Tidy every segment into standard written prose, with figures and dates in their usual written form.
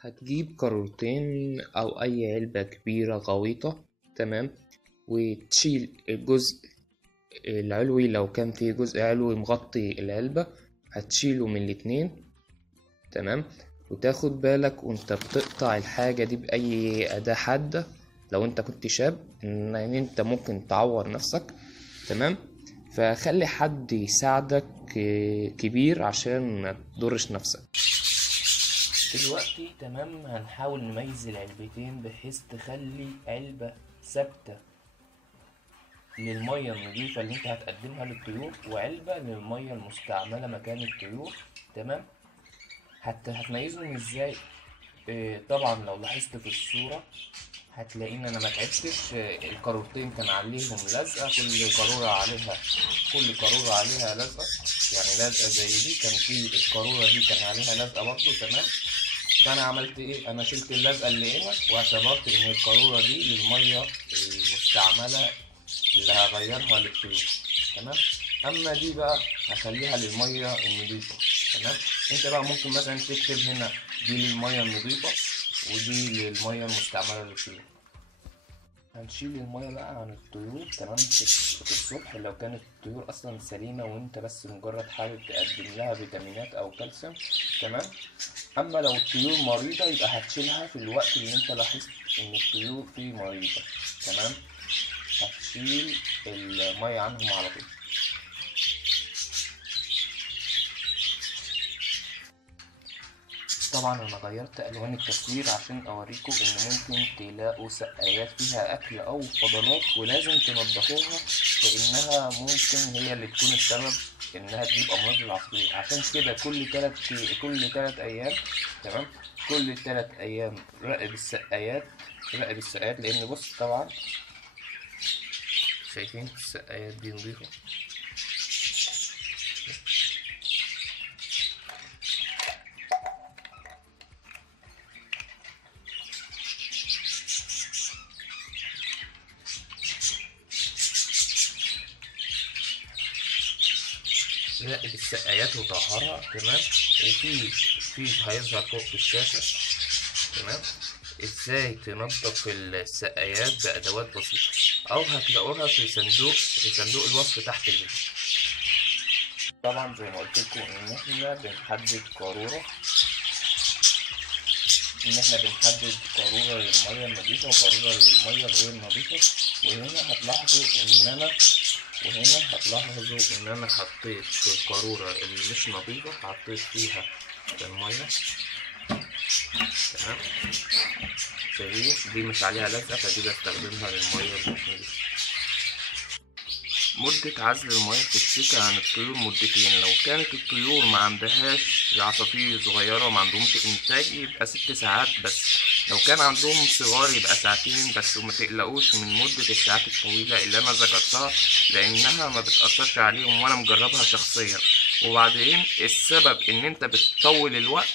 هتجيب قارورتين او اي علبة كبيرة غويطة، تمام، وتشيل الجزء العلوي لو كان فيه جزء علوي مغطي العلبة، هتشيله من الاتنين، تمام. وتاخد بالك وانت بتقطع الحاجة دي بأي أداة حادة، لو انت كنت شاب، ان انت ممكن تعور نفسك، تمام. فخلي حد يساعدك كبير عشان ما تضرش نفسك. دلوقتي تمام هنحاول نميز العلبتين بحيث تخلي علبة ثابتة للمية النظيفة اللي انت هتقدمها للطيور، وعلبة للمية المستعملة مكان الطيور، تمام. هتميزهم ازاي؟ طبعا لو لاحظت في الصورة هتلاقي ان انا ما تعبتش. القارورتين كان عليهم لزقة، كل قارورة عليها لزقة، يعني لزقة زي دي، كان في القارورة دي كان عليها لزقة برضو، تمام. فانا عملت ايه؟ انا شلت اللزقة اللي هنا واعتبرت ان القارورة دي للمية المستعملة اللي هغيرها للطيور، تمام. اما دي بقى هخليها للمية النضيفة، تمام. انت بقى ممكن مثلا تكتب هنا دي للمية النضيفة ودي للمية المستعملة للطيور. هنشيل المية بقى عن الطيور، تمام، في الصبح لو كانت الطيور اصلا سليمة وانت بس مجرد حابب تقدم لها فيتامينات او كالسيوم، تمام. اما لو الطيور مريضة يبقى هتشيلها في الوقت اللي انت لاحظت ان الطيور فيه مريضة، تمام. هتشيل المية عنهم على طول. طبعا انا غيرت الوان التصوير عشان اوريكم ان ممكن تلاقوا سقايات فيها اكل او فضلات ولازم تنضفوها، لانها ممكن هي اللي تكون السبب انها تجيب امراض العصافير. عشان كده كل تلات ايام، تمام، كل 3 ايام راقب السقايات، لان بص طبعا شايفين السقايات دي نضيفة. راقب السقايات وطهرها، تمام. وفي هيظهر فوق في الشاشة، تمام، ازاي تنظف السقايات بأدوات بسيطة، أو هتلاقوها في صندوق الوصف تحت الفيديو. طبعا زي ما قلت لكم إن احنا بنحدد قارورة للمية النظيفة وقارورة للمية الغير نظيفة. وهنا هتلاحظوا إن أنا حطيت في القارورة اللي مش نظيفة حطيت فيها المية، تمام. شايفين دي مش عليها لزقة، فدي بستخدمها للمية المش. مدة عزل المياه في الشتاء عن الطيور مدتين. لو كانت الطيور ما عندهاش عصافير صغيرة وما عندهمش إنتاج يبقى 6 ساعات بس، لو كان عندهم صغار يبقى ساعتين بس. وما تقلقوش من مدة الساعات الطويلة اللي أنا ذكرتها لأنها ما بتأثرش عليهم وأنا مجربها شخصيا. وبعدين السبب إن أنت بتطول الوقت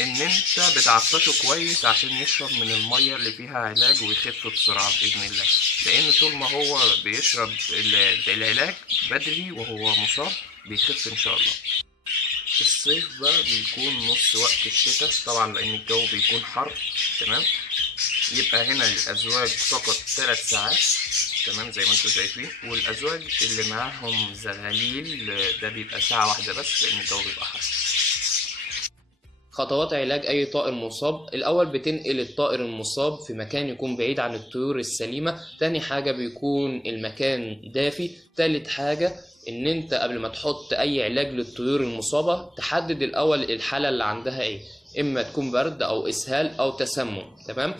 ان انت بتعطشه كويس عشان يشرب من المية اللي فيها علاج ويخف بسرعة بإذن الله، لان طول ما هو بيشرب العلاج بدري وهو مصاب بيخف ان شاء الله. الصيف بقى بيكون نص وقت الشتاء طبعا لان الجو بيكون حر، تمام. يبقى هنا للازواج فقط 3 ساعات، تمام، زي ما انتم شايفين. والازواج اللي معاهم زغاليل ده بيبقى ساعة واحدة بس لان الجو بيبقى حر. خطوات علاج أي طائر مصاب: الأول بتنقل الطائر المصاب في مكان يكون بعيد عن الطيور السليمة، تاني حاجة بيكون المكان دافي، تالت حاجة إن أنت قبل ما تحط أي علاج للطيور المصابة تحدد الأول الحالة اللي عندها إيه، إما تكون برد أو إسهال أو تسمم، تمام.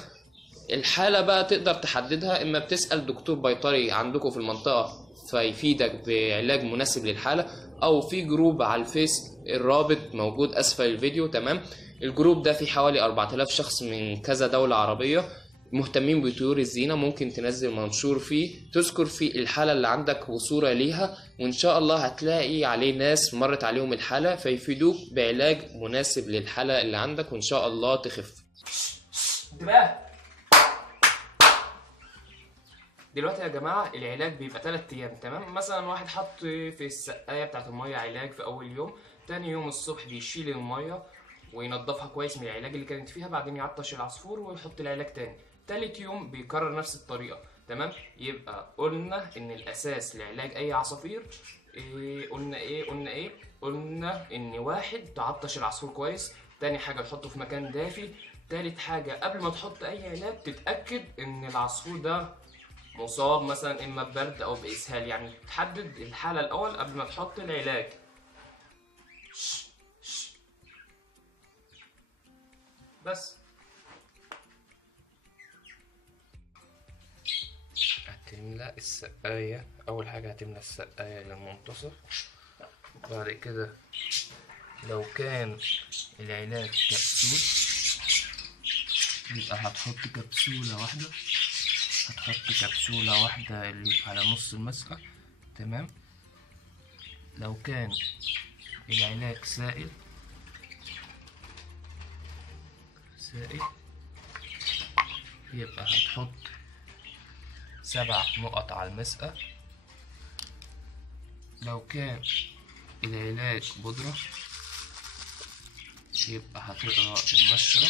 الحالة بقى تقدر تحددها إما بتسأل دكتور بيطري عندكم في المنطقة فيفيدك بعلاج مناسب للحالة، أو في جروب على الفيس الرابط موجود أسفل الفيديو، تمام. الجروب ده فيه حوالي 4000 شخص من كذا دولة عربية مهتمين بطيور الزينة. ممكن تنزل منشور فيه تذكر فيه الحالة اللي عندك وصورة ليها، وإن شاء الله هتلاقي عليه ناس مرت عليهم الحالة فيفيدوك بعلاج مناسب للحالة اللي عندك وإن شاء الله تخف. انتباه! دلوقتي يا جماعة العلاج بيبقى 3 أيام، تمام. مثلا واحد حط في السقاية بتاعت المية علاج في أول يوم، تاني يوم الصبح بيشيل المية وينضفها كويس من العلاج اللي كانت فيها، بعدين يعطش العصفور ويحط العلاج تاني. تالت يوم بيكرر نفس الطريقة. تمام. يبقى قلنا ان الاساس لعلاج اي عصافير قلنا ان واحد تعطش العصفور كويس، تاني حاجة تحطه في مكان دافي، تالت حاجة قبل ما تحط اي علاج تتأكد ان العصفور ده مصاب مثلا اما ببرد او باسهال، يعني تحدد الحالة الاول قبل ما تحط العلاج. بس هتملى السقاية. أول حاجة هتملى السقاية للمنتصف. بعد كده لو كان العلاج كبسول يبقى هتحط كبسولة واحدة، اللي على نص المسقة. تمام. لو كان العلاج سائل يبقى هتحط 7 نقط على المسقة. لو كان العلاج بودرة يبقى هتقرا المشرة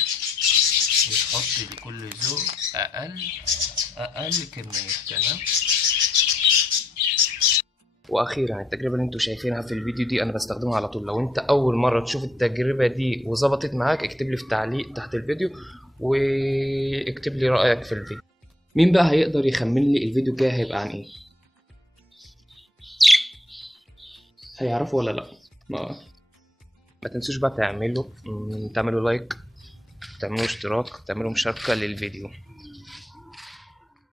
وتحط لكل ذوق أقل كمية. تمام. واخيرا التجربه اللي انتوا شايفينها في الفيديو دي انا بستخدمها على طول. لو انت اول مره تشوف التجربه دي وظبطت معاك اكتب لي في تعليق تحت الفيديو واكتب لي رايك في الفيديو. مين بقى هيقدر يخمن لي الفيديو الجاي هيبقى عن ايه؟ هيعرفوا ولا لا؟ ما تنسوش بقى تعملوا لايك، تعملوا اشتراك، تعملوا مشاركه للفيديو.